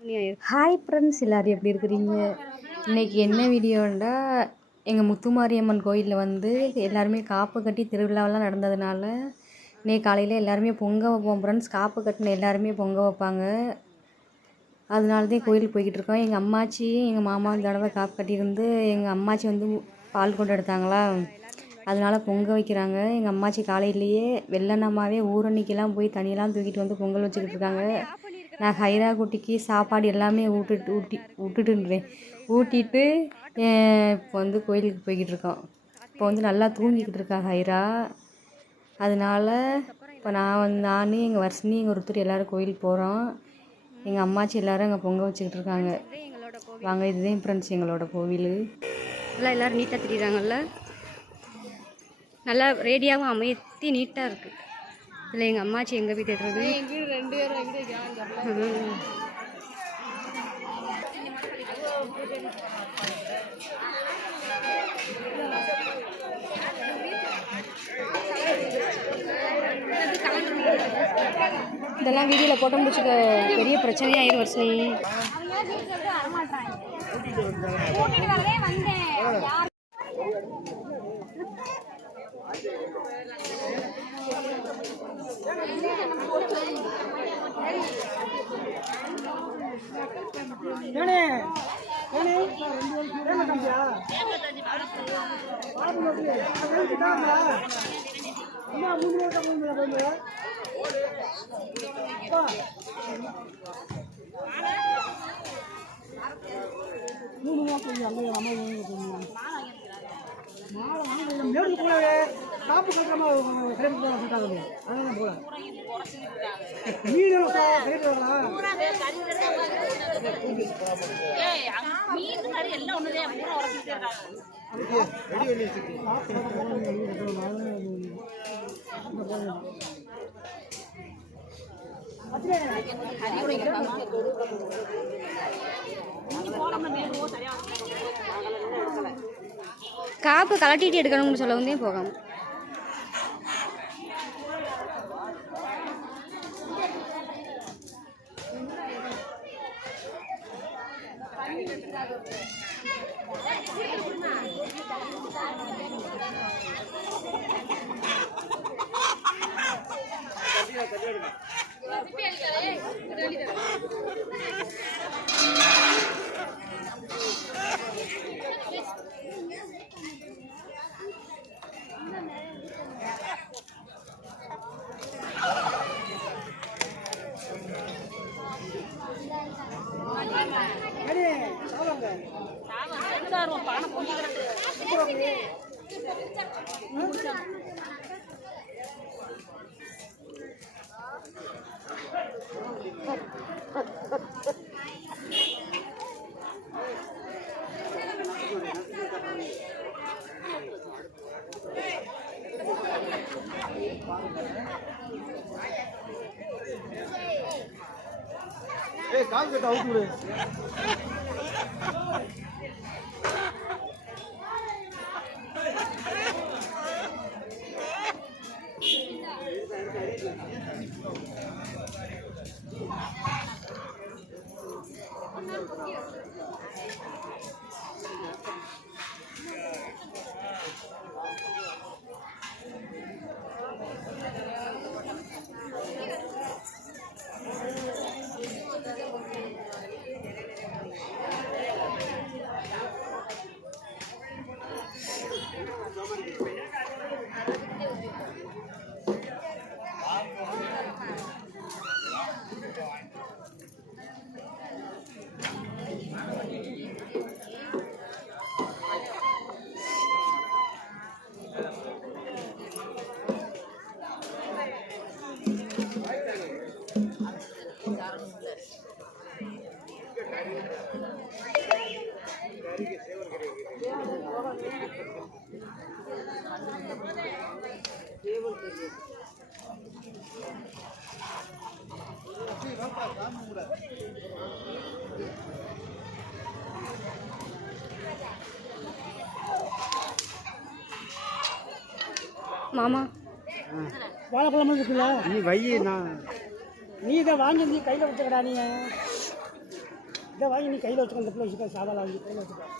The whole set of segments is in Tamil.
ஹாய் ஃப்ரெண்ட்ஸ் எல்லோரும் எப்படி இருக்கிறீங்க? இன்றைக்கி என்ன வீடியோண்டா? எங்கள் முத்துமாரியம்மன் கோயிலில் வந்து எல்லாருமே காப்பு கட்டி திருவிழாவெல்லாம் நடந்ததுனால இன்னைக்கு காலையில் எல்லாருமே பொங்க வைப்போம் ஃப்ரெண்ட்ஸ் காப்பு கட்டின எல்லாருமே பொங்க வைப்பாங்க. அதனால தான் கோயிலுக்கு போய்கிட்டு இருக்கோம். எங்கள் அம்மாச்சி எங்கள் மாமா இந்த தடவை காப்பு கட்டியிருந்து எங்கள் அம்மாச்சி வந்து பால் கொண்டு எடுத்தாங்களா? அதனால பொங்க வைக்கிறாங்க. எங்கள் அம்மாச்சி காலையிலேயே வெள்ளனமாவே ஊரணிக்கெல்லாம் போய் தண்ணியெல்லாம் தூக்கிட்டு வந்து பொங்கல் வச்சுக்கிட்டு இருக்காங்க. நான் ஹைரா குட்டிக்கு சாப்பாடு எல்லாமே விட்டுட்டு ஊட்டி விட்டுட்டுன்றேன் ஊட்டிட்டு இப்போ வந்து கோயிலுக்கு போய்கிட்டு இருக்கோம் இப்போ வந்து நல்லா தூங்கிக்கிட்டு இருக்கா ஹைரா. அதனால இப்போ நான் வந்து நான் எங்கள் வர்ஷினி எங்கள் ஒருத்தர் எல்லோரும் கோயிலுக்கு போகிறோம் எங்கள் அம்மாச்சி எல்லோரும் அங்கே பொங்க வச்சுக்கிட்டு இருக்காங்க வாங்க இதுதான் ஃப்ரெண்ட்ஸ் எங்களோட கோவில். எல்லாம் எல்லோரும் நீட்டாக தெரியுறாங்கல்ல? நல்லா ரேடியாகவும் அமைத்தி நீட்டாக இருக்குது இல்லை எங்கள் அம்மாச்சி எங்கே போய் ரெண்டு பேரும் இதெல்லாம் வீடியோவில் போட்டோம் முடிச்சுக்க பெரிய பிரச்சனையாயிரும் வருஷம் அம்மா மூணு மூணு மூணு மூணு அம்மா காப்பு கட்டுறமா கிளம்பி சொல்லிட்டாங்க அதனால போல மீன் கிடைக்கிறாங்களா காப்பு கலட்டிட்டு எடுக்கணும்னு சொல்ல வந்தே போகலாம் போகாம ஏய் கால் கட்ட அவுத்து Gracias. மாமா. வாழைப்பழம் இருக்குல்ல? நீ வை நான் நீ இதை வாங்கி நீ கையில் விட்டுக்கடா நீ. இதை வாங்கி நீ கையில் வச்சுக்க அந்த பிள்ளை வச்சுக்க சாதாரண வாங்கி கையில் வச்சுக்க.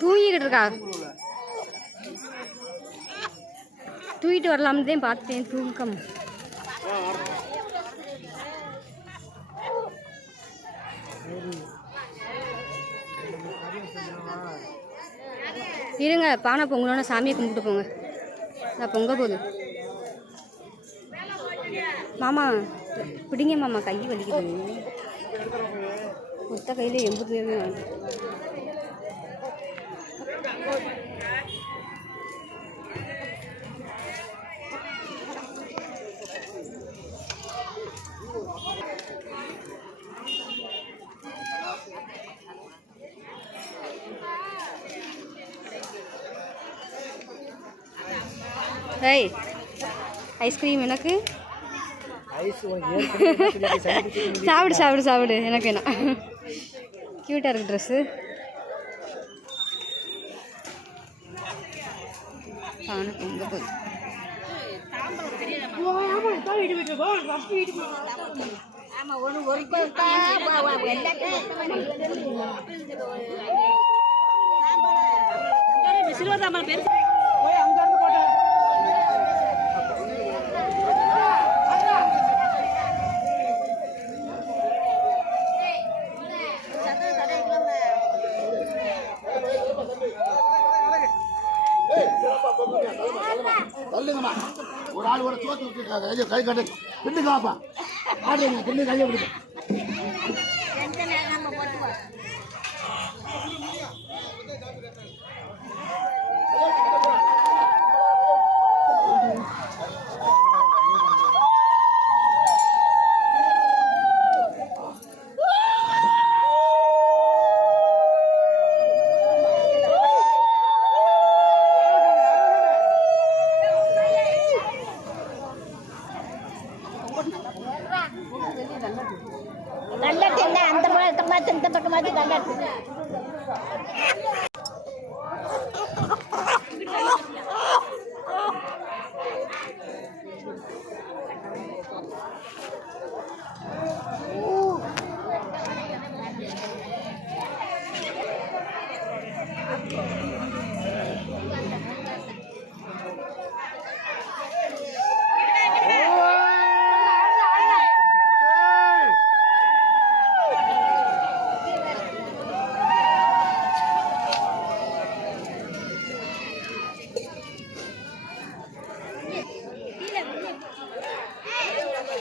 தூங்கிக்கிட்டு இருக்கா? தூக்கிட்டு வரலாம்னு தான் பார்த்தேன் தூக்கம். இருங்க பானை பொங்கலோன்னு சாமியை கும்பிட்டு போங்க. நான் பொங்க போகுது. மாமா பிடிங்க மாமா கை வலிக்குது. மொத்த கையில் எண்பது ஏய் ஐஸ்கிரீம் எனக்கு? சாப்பிடு சாப்பிடு சாப்பிடு. எனக்கு வேணாம். க்யூட்டாக இருக்கு ட்ரெஸ்ஸு பானை பொங்க போகுது. போய் சொல்லுங்கம்மா ஒரு ஆள் கூட சோத்து விட்டுருக்காங்க கை கட்டு. பின்னு காப்பா ஆடுறீங்க. பின்னு கையை பிடிக்கும்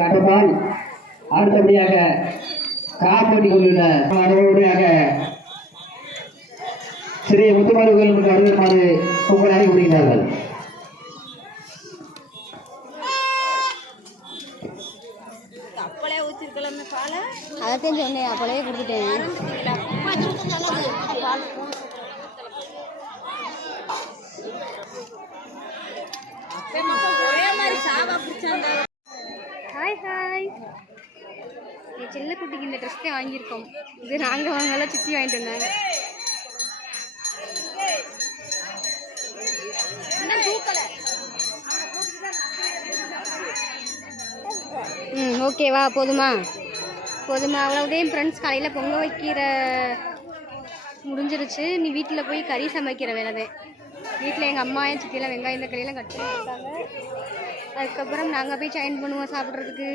கட்டத்தால் அடுத்தபடியாக காப்பட்டி கொண்டுள்ள அடுத்தபடியாக ஸ்ரீ முத்துமாரி கோயில் அடுத்தமாறு உங்கள் அழைக்கப்படுகிறார்கள் அதைத்தான் சொன்னேன் அப்போலே கொடுத்துட்டேன். ஹாய் ஹாய் என் செல்ல குட்டிக்கு இந்த ட்ரெஸ் தான் வாங்கியிருக்கோம். இது நாங்கள் வாங்கலாம் சித்தி வாங்கிட்டு வந்தாங்க. ம் ஓகேவா போதுமா? போதுமா அவ்வளோதையும் ஃப்ரெண்ட்ஸ் காலையில் பொங்கல் வைக்கிற முடிஞ்சிருச்சு. நீ வீட்டில் போய் கறி சமைக்கிற வேலை தான் வீட்டில் எங்கள் அம்மா என் சித்தியெல்லாம் வெங்காயம் இந்த கறியெல்லாம் கட்டி கொடுத்தாங்க அதுக்கப்புறம் நாங்கள் போய் ஜாயின் பண்ணுவோம் சாப்பிட்றதுக்கு.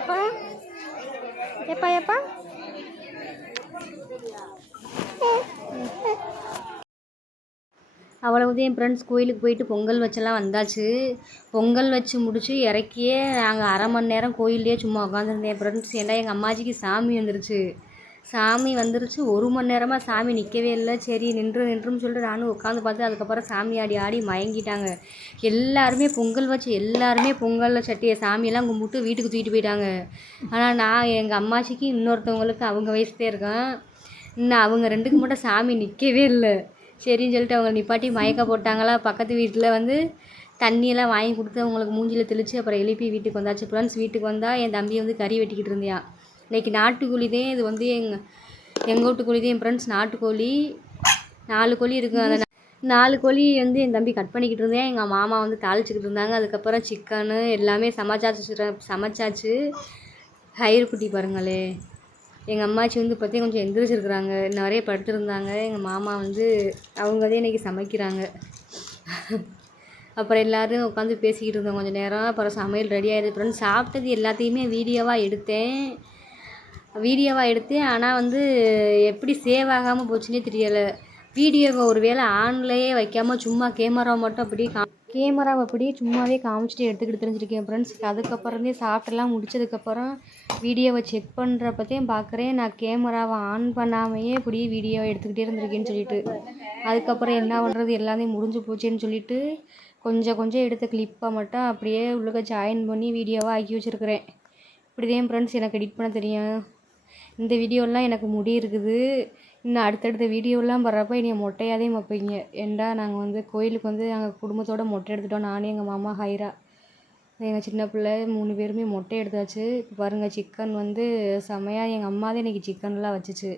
எப்பா? எப்பா எப்பா? அவ்வளவுதான் என் ஃப்ரெண்ட்ஸ் கோயிலுக்கு போயிட்டு பொங்கல் வச்செல்லாம் வந்தாச்சு. பொங்கல் வச்சு முடிச்சு இறக்கியே நாங்கள் அரை மணி நேரம் கோயிலே சும்மா உட்காந்துருந்தேன் என் ஃப்ரெண்ட்ஸ் ஏன்னா எங்கள் அம்மாச்சிக்கு சாமி வந்துருச்சு. சாமி வந்துருச்சு. ஒரு மணி நேரமாக சாமி நிற்கவே இல்லை. சரி நின்று நின்றுன்னு சொல்லிட்டு நானும் உட்காந்து பார்த்து அதுக்கப்புறம் சாமி ஆடி ஆடி மயங்கிட்டாங்க. எல்லாருமே பொங்கல் வச்சு எல்லாருமே பொங்கலில் சட்டியை சாமியெல்லாம் கும்பிட்டு வீட்டுக்கு தூக்கிட்டு போயிட்டாங்க. ஆனால் நான் எங்கள் அம்மாச்சிக்கு இன்னொருத்தவங்களுக்கு அவங்க வயசுதே இருக்கேன். இன்னும் அவங்க ரெண்டுக்கு மட்டும் சாமி நிற்கவே இல்லை. சரின்னு சொல்லிட்டு அவங்க நிப்பாட்டி மயக்க போட்டாங்களா. பக்கத்து வீட்டில் வந்து தண்ணியெல்லாம் வாங்கி கொடுத்து அவங்களுக்கு மூஞ்சியில் தெளித்து அப்புறம் எழுப்பி வீட்டுக்கு வந்தாச்சு. ஃப்ரெண்ட்ஸ் வீட்டுக்கு வந்தால் என் தம்பி வந்து கறி வெட்டிக்கிட்டு இருந்தியா இன்றைக்கி நாட்டுக்கோழி தான் இது வந்து எங்கள் எங்கள் வீட்டு கோழி தான் என் ஃப்ரெண்ட்ஸ் நாட்டுக்கோழி நாலு கோழி இருக்குது அந்த நாலு கோழி வந்து என் தம்பி கட் பண்ணிக்கிட்டு இருந்தேன். எங்கள் மாமா வந்து தாளிச்சிக்கிட்டு இருந்தாங்க. அதுக்கப்புறம் சிக்கனு எல்லாமே சமைச்சாச்சு சமைச்சாச்சு. ஹயிறு குட்டி பாருங்களே. எங்கள் அம்மாச்சி வந்து பற்றி கொஞ்சம் எந்திரிச்சிருக்கிறாங்க. நிறைய படுத்துருந்தாங்க. எங்கள் மாமா வந்து அவங்க தான் இன்றைக்கி சமைக்கிறாங்க. அப்புறம் எல்லோரும் உட்காந்து பேசிக்கிட்டு இருந்தோம் கொஞ்சம் நேரம். அப்புறம் சமையல் ரெடி ஆகிடுது அப்புறம் சாப்பிட்டது எல்லாத்தையுமே வீடியோவாக எடுத்தேன். வீடியோவாக எடுத்தேன். ஆனால் வந்து எப்படி சேவ் ஆகாமல் போச்சுன்னே தெரியலை. வீடியோவை ஒரு வேளை ஆன்லேயே வைக்காமல் சும்மா கேமரா மட்டும் அப்படியே கா கேமராவை அப்படியே சும்மாவே காமிச்சிட்டு எடுத்துக்கிட்டு தெரிஞ்சிருக்கேன் ஃப்ரெண்ட்ஸ் அதுக்கப்புறமே சாப்பிட்டெல்லாம் முடிச்சதுக்கப்புறம் வீடியோவை செக் பண்ணுறப்பத்தையும் பார்க்குறேன் நான் கேமராவை ஆன் பண்ணாமையே இப்படியே வீடியோவை எடுத்துக்கிட்டே இருந்திருக்கேன்னு சொல்லிட்டு. அதுக்கப்புறம் என்ன பண்ணுறது எல்லாமே முடிஞ்சு போச்சேன்னு சொல்லிட்டு கொஞ்சம் கொஞ்சம் எடுத்த கிளிப்பை மட்டும் அப்படியே உள்ளுக்க ஜாயின் பண்ணி வீடியோவாக ஆக்கி வச்சுருக்கிறேன். இப்படி தான் ஃப்ரெண்ட்ஸ் எனக்கு எடிட் பண்ண தெரியும். இந்த வீடியோலாம் எனக்கு முடி இருக்குது இன்னும் அடுத்தடுத்த வீடியோலாம் வர்றப்ப என்னைய மொட்டையாதே வைப்பீங்க ஏன்டா நாங்கள் வந்து கோயிலுக்கு வந்து நாங்கள் குடும்பத்தோட மொட்டை எடுத்துட்டோம். நானும் எங்கள் மாமா ஹைரா. எங்கள் சின்ன பிள்ளை மூணு பேருமே மொட்டை எடுத்தாச்சு. இப்போ பாருங்கள் சிக்கன் வந்து செமையாக எங்கள் அம்மா தான் இன்றைக்கி சிக்கன்லாம் வச்சுச்சு.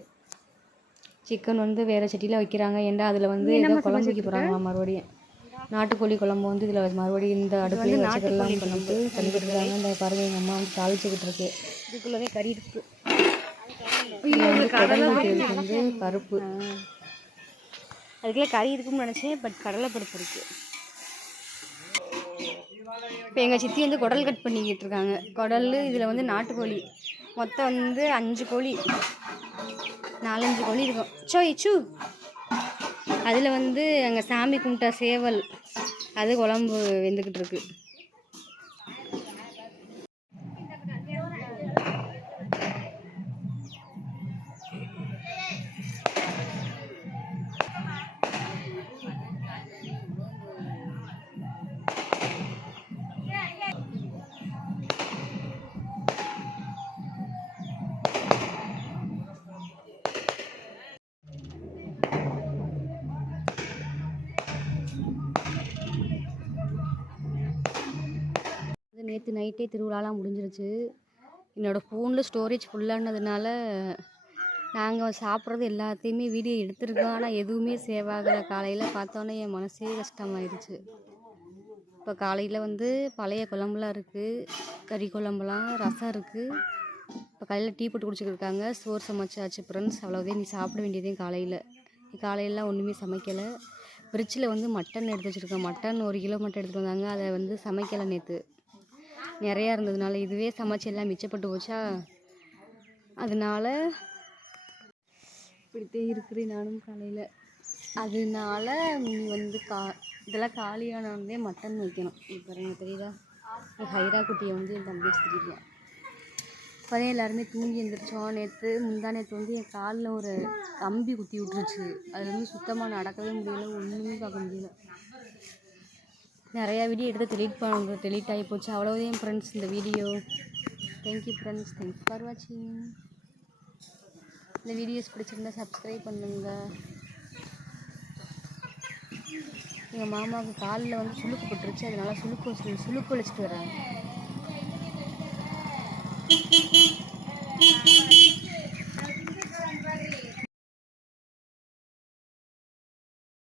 சிக்கன் வந்து வேறு சட்டியில் வைக்கிறாங்க. ஏன்டா அதில் வந்து ஏதோ குழம்பு வைக்க போகிறாங்களா மறுபடியும். நாட்டுக்கோழி குழம்பு வந்து இதில் மறுபடியும் இந்த அடுப்புலேயே வச்சுக்கலாம் பண்ணிட்டு பண்ணிக்கிட்டு இருக்காங்க இந்த பாருங்க எங்கள் அம்மா வந்து தாளிச்சுக்கிட்டு இருக்கு இதுக்குள்ளவே கறி இருக்கு. இது வந்து பருப்பு அதுக்குள்ளே கறி இருக்கும்னு நினச்சேன் பட் கடலை பருப்பு இருக்கு. இப்போ எங்கள் சித்தி வந்து குடல் கட் பண்ணிக்கிட்டு இருக்காங்க. குடல் இதில் வந்து நாட்டுக்கோழி மொத்தம் வந்து அஞ்சு கோழி. நாலஞ்சு கோழி இருக்கும். சோ இச்சு. அதில் வந்து அங்கே சாமி கும்பிட்ட சேவல் அது குழம்பு வெந்துக்கிட்டு இருக்கு. நேற்று நைட்டே திருவிழாலாம் முடிஞ்சிருச்சு. என்னோடய ஃபோனில் ஸ்டோரேஜ் ஃபுல்லானதுனால நாங்கள் சாப்பிட்றது எல்லாத்தையுமே வீடியோ எடுத்திருக்கோம் ஆனால் எதுவுமே சேவ் ஆகலை. காலையில் பார்த்தோன்னே என் மனசே கஷ்டமாயிருச்சு. இப்போ காலையில் வந்து பழைய குழம்புலாம் இருக்குது கறி குழம்புலாம் ரசம் இருக்குது இப்போ காலையில் டீ போட்டு குடிச்சிக்கிருக்காங்க சோறு சமைச்சாச்சு ஃப்ரெண்ட்ஸ் அவ்வளோதே நீ சாப்பிட வேண்டியதையும் காலையில். காலையிலலாம் ஒன்றுமே சமைக்கலை. ஃப்ரிட்ஜில் வந்து மட்டன் எடுத்து வச்சுருக்கேன் மட்டன் ஒரு கிலோ மட்டன் எடுத்துகிட்டு வந்தாங்க. அதை வந்து சமைக்கலை நேற்று நிறையா இருந்ததுனால இதுவே சமைச்சு எல்லாம் மிச்சப்பட்டு போச்சா? அதனால இப்படித்தே இருக்கிறேன் நானும் காலையில். அதனால நீ வந்து கா இதெல்லாம் காலியானவனே மட்டன் வைக்கணும். இப்போ எனக்கு தெரியுதா? ஹைரா குட்டியை வந்து என் தம்பி வச்சுருக்கேன் இப்போதான் எல்லாருமே தூங்கி எழுந்திரிச்சோம் நேற்று முந்தா நேற்று வந்து என் காலில் ஒரு கம்பி குத்தி விட்டுருச்சு. அதில் வந்து சுத்தமாக நடக்கவே முடியல ஒன்றுமே பார்க்க முடியல. நிறையா வீடியோ எடுத்து டெலிட் பண்ண டெலிட் ஆகி போச்சு. அவ்வளோதான் ஃப்ரெண்ட்ஸ் இந்த video. Thank you friends thanks for வாட்சிங் இந்த வீடியோஸ் பிடிச்சிருந்தா சப்ஸ்கிரைப் பண்ணுங்கள் எங்கள் மாமாவுக்கு காலில் வந்து சுளுக்கு போட்டுருச்சு. அதனால சுளுக்கு சுளுக்கு வச்சுட்டு வராங்க